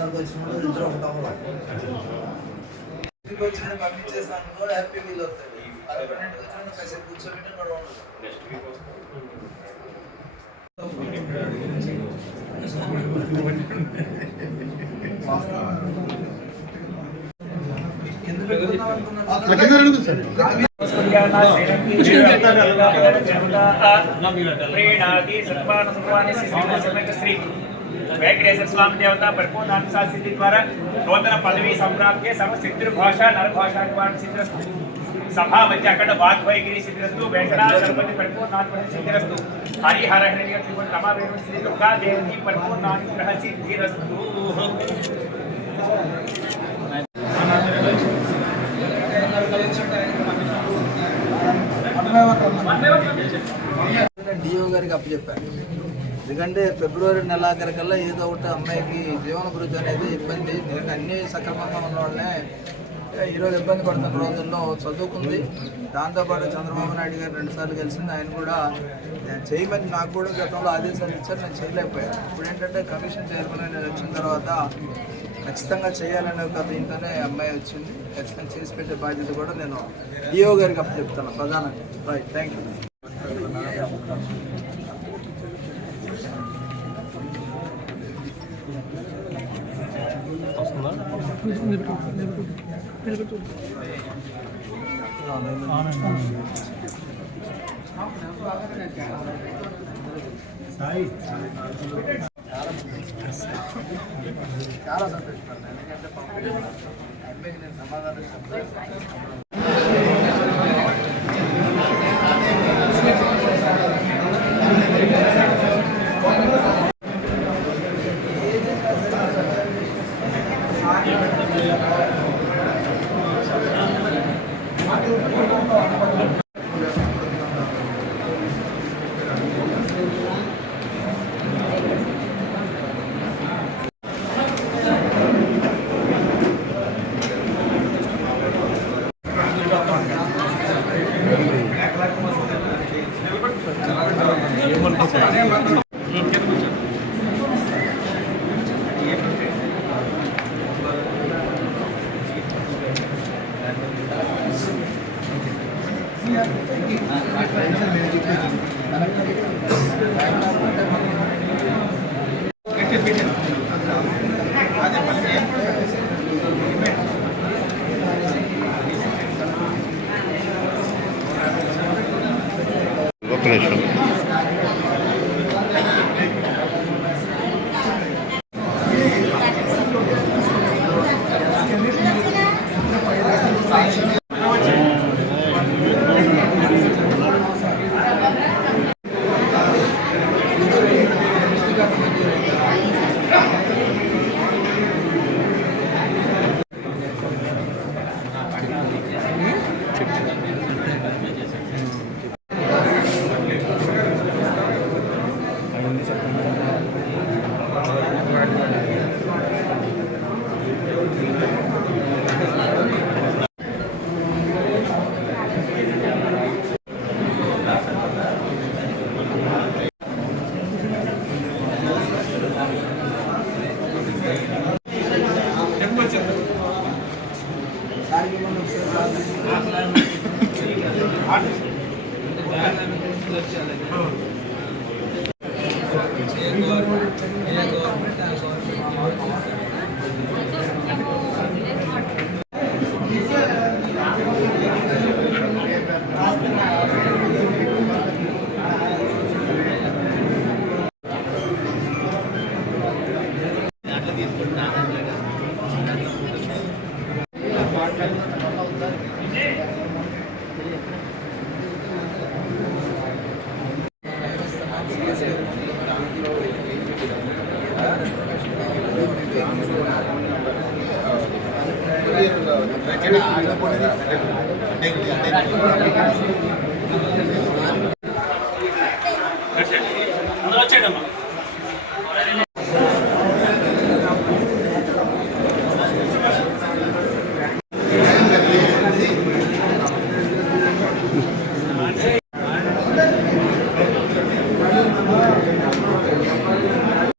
సంఘాలకు వచ్చినప్పుడు ఇద్దరు ఒక తమ్ముడు ఇంటికి వచ్చిన పంపించేసాను కూడా హ్యాపీ ఫీల్ అవుతుంది. 11కి వచ్చిన కాసేపు కూర్చోబెట్టి కూడా ఉండదు. वेंकटेश्वर स्वामी देवता परिपूर्णानुसार सिद्धि द्वारा नूतन पदवी संप्राप्य सर्वसिद्धिर्भाषा नरभाषा सिद्धिरस्तु सभा मध्य अखंड वाग्भयगिरी सिद्धिरस्तु वेंकटाचलपति परिपूर्णानुग्रह सिद्धिरस्तु हरिहर हृदय त्रिभुवन रमावेणु श्री दुर्गा देवी परिपूर्णानुग्रह सिद्धिरस्तु। డిఓ గారికి అప్పచెప్పాను. ఎందుకంటే ఫిబ్రవరి నెలాఖరికల్లా ఏదో ఒకటి అమ్మాయికి జీవన భృతి అనేది ఇబ్బంది. ఎందుకంటే అన్నీ సక్రమంగా ఉన్న వాళ్ళనే ఈరోజు ఇబ్బంది పడుతున్న రోజుల్లో చదువుకుంది. దాంతోపాటు చంద్రబాబు నాయుడు గారు 2 సార్లు కలిసింది. ఆయన కూడా చేయమని నాకు కూడా గతంలో ఆదేశాలు ఇచ్చారు, నేను చేయలేకపోయాను. ఇప్పుడు ఏంటంటే కమిషన్ చైర్మన్ నేను వచ్చిన తర్వాత ఖచ్చితంగా చేయాలనే ఒక దీంతోనే అమ్మాయి వచ్చింది. ఖచ్చితంగా చేసి పెట్టే బాధ్యత కూడా నేను డిఓ గారికి అప్పచెప్తాను ప్రధానంగా. Right, thank you. చాలా సంతోషపడ్డాను. ఎందుకంటే అమ్మాయికి నేను సమాధానం చెప్తాను.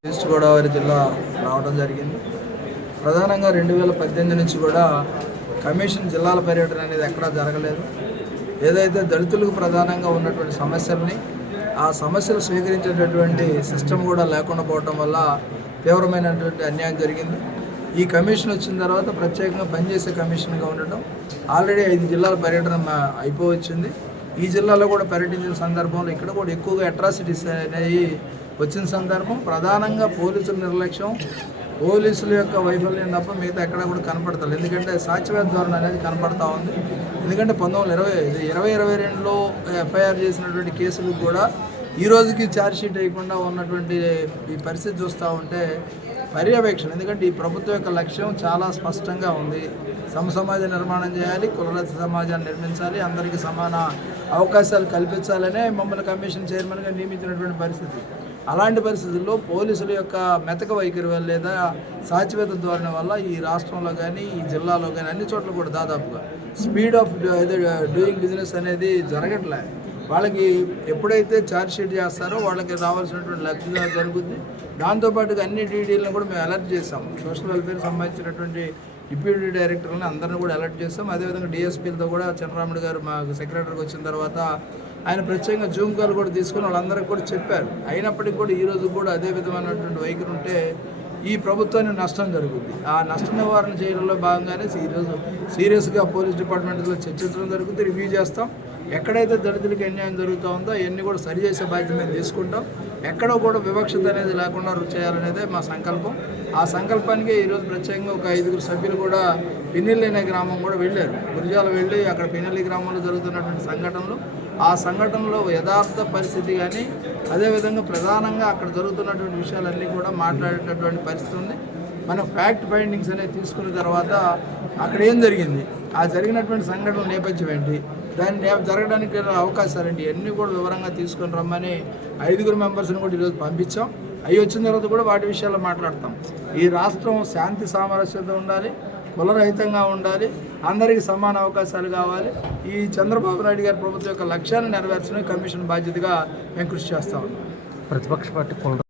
ఈస్ట్ గోదావరి జిల్లా రావడం జరిగింది. ప్రధానంగా 2018 నుంచి కూడా కమిషన్ జిల్లాల పర్యటన అనేది ఎక్కడా జరగలేదు. ఏదైతే దళితులకు ప్రధానంగా ఉన్నటువంటి సమస్యల్ని ఆ సమస్యలు స్వీకరించేటటువంటి సిస్టమ్ కూడా లేకుండా పోవటం వల్ల తీవ్రమైనటువంటి అన్యాయం జరిగింది. ఈ కమిషన్ వచ్చిన తర్వాత ప్రత్యేకంగా పనిచేసే కమిషన్గా ఉండటం, ఆల్రెడీ 5 జిల్లాల పర్యటన అయిపోవచ్చింది. ఈ జిల్లాలో కూడా పర్యటించిన సందర్భంలో ఇక్కడ కూడా ఎక్కువగా అట్రాసిటీస్ అనేవి వచ్చిన సందర్భం. ప్రధానంగా పోలీసుల నిర్లక్ష్యం, పోలీసుల యొక్క వైఫల్యం తప్ప మిగతా ఎక్కడ కూడా కనపడతారు. ఎందుకంటే సాక్ష్యవేత్త ధోరణి అనేది కనపడతా ఉంది. ఎందుకంటే 2022లో ఎఫ్ఐఆర్ చేసినటువంటి కేసులకు కూడా ఈ రోజుకి ఛార్జ్షీట్ వేయకుండా ఉన్నటువంటి ఈ పరిస్థితి చూస్తూ ఉంటే పర్యవేక్షణ, ఎందుకంటే ఈ ప్రభుత్వం యొక్క లక్ష్యం చాలా స్పష్టంగా ఉంది. సమాజ నిర్మాణం చేయాలి, కులరహిత సమాజాన్ని నిర్మించాలి, అందరికీ సమాన అవకాశాలు కల్పించాలనే మమ్మల్ని కమిషన్ చైర్మన్గా నియమించినటువంటి పరిస్థితి. అలాంటి పరిస్థితుల్లో పోలీసుల యొక్క మెతక వైఖరి వల్ల లేదా సాచివేత ధోరణి వల్ల ఈ రాష్ట్రంలో కానీ ఈ జిల్లాలో కానీ అన్ని చోట్ల కూడా దాదాపుగా స్పీడ్ ఆఫ్ డూయింగ్ బిజినెస్ అనేది జరగట్లే. వాళ్ళకి ఎప్పుడైతే ఛార్జ్షీట్ చేస్తారో వాళ్ళకి రావాల్సినటువంటి లబ్ధిగా జరుగుద్ది. దాంతోపాటుగా అన్ని డీడీలను కూడా మేము అలర్ట్ చేసాం. సోషల్ వెల్ఫేర్ సంబంధించినటువంటి డిప్యూటీ డైరెక్టర్లను అందరిని కూడా అలర్ట్ చేస్తాం. అదేవిధంగా డిఎస్పీలతో కూడా చంద్రరాముడు గారు మా సెక్రటరీకి వచ్చిన తర్వాత ఆయన ప్రత్యేకంగా జూమ్ కాల్ కూడా తీసుకుని వాళ్ళందరికీ కూడా చెప్పారు. అయినప్పటికీ కూడా ఈరోజు కూడా అదే విధమైనటువంటి వైఖరి ఉంటే ఈ ప్రభుత్వానికి నష్టం జరుగుతుంది. ఆ నష్ట నివారణ చేయడంలో భాగంగానే ఈరోజు సీరియస్గా పోలీస్ డిపార్ట్మెంట్లో చర్చించడం జరుగుతుంది, రివ్యూ చేస్తాం. ఎక్కడైతే దళితులకి అన్యాయం జరుగుతూ ఉందో అవన్నీ కూడా సరిచేసే బాధ్యత మేము తీసుకుంటాం. ఎక్కడో కూడా వివక్షత అనేది లేకుండా చేయాలనేదే మా సంకల్పం. ఆ సంకల్పానికి ఈరోజు ప్రత్యేకంగా ఒక 5 సభ్యులు కూడా పిన్నెల్లి అనే గ్రామం కూడా వెళ్ళారు. గురిజాల వెళ్ళి అక్కడ పిన్నెల్లి గ్రామంలో జరుగుతున్నటువంటి సంఘటనలు, ఆ సంఘటనలో యథార్థ పరిస్థితి కానీ అదేవిధంగా ప్రధానంగా అక్కడ జరుగుతున్నటువంటి విషయాలన్నీ కూడా మాట్లాడేటటువంటి పరిస్థితి ఉంది. మనం ఫ్యాక్ట్ ఫైండింగ్స్ అనేవి తీసుకున్న తర్వాత అక్కడ ఏం జరిగింది, ఆ జరిగినటువంటి సంఘటన నేపథ్యం ఏంటి, దాన్ని జరగడానికి అవకాశాలు ఏంటి, ఇవన్నీ కూడా వివరంగా తీసుకొని రమ్మని 5 మెంబర్స్ని కూడా ఈరోజు పంపించాం. అవి వచ్చిన తర్వాత కూడా వాటి విషయాల్లో మాట్లాడతాం. ఈ రాష్ట్రం శాంతి సామరస్యత ఉండాలి, కులరహితంగా ఉండాలి, అందరికీ సమాన అవకాశాలు కావాలి. ఈ చంద్రబాబు నాయుడు గారి ప్రభుత్వం యొక్క లక్ష్యాన్ని నెరవేర్చడం కమిషన్ బాధ్యతగా మేము కృషి చేస్తాం. ప్రతిపక్ష పార్టీ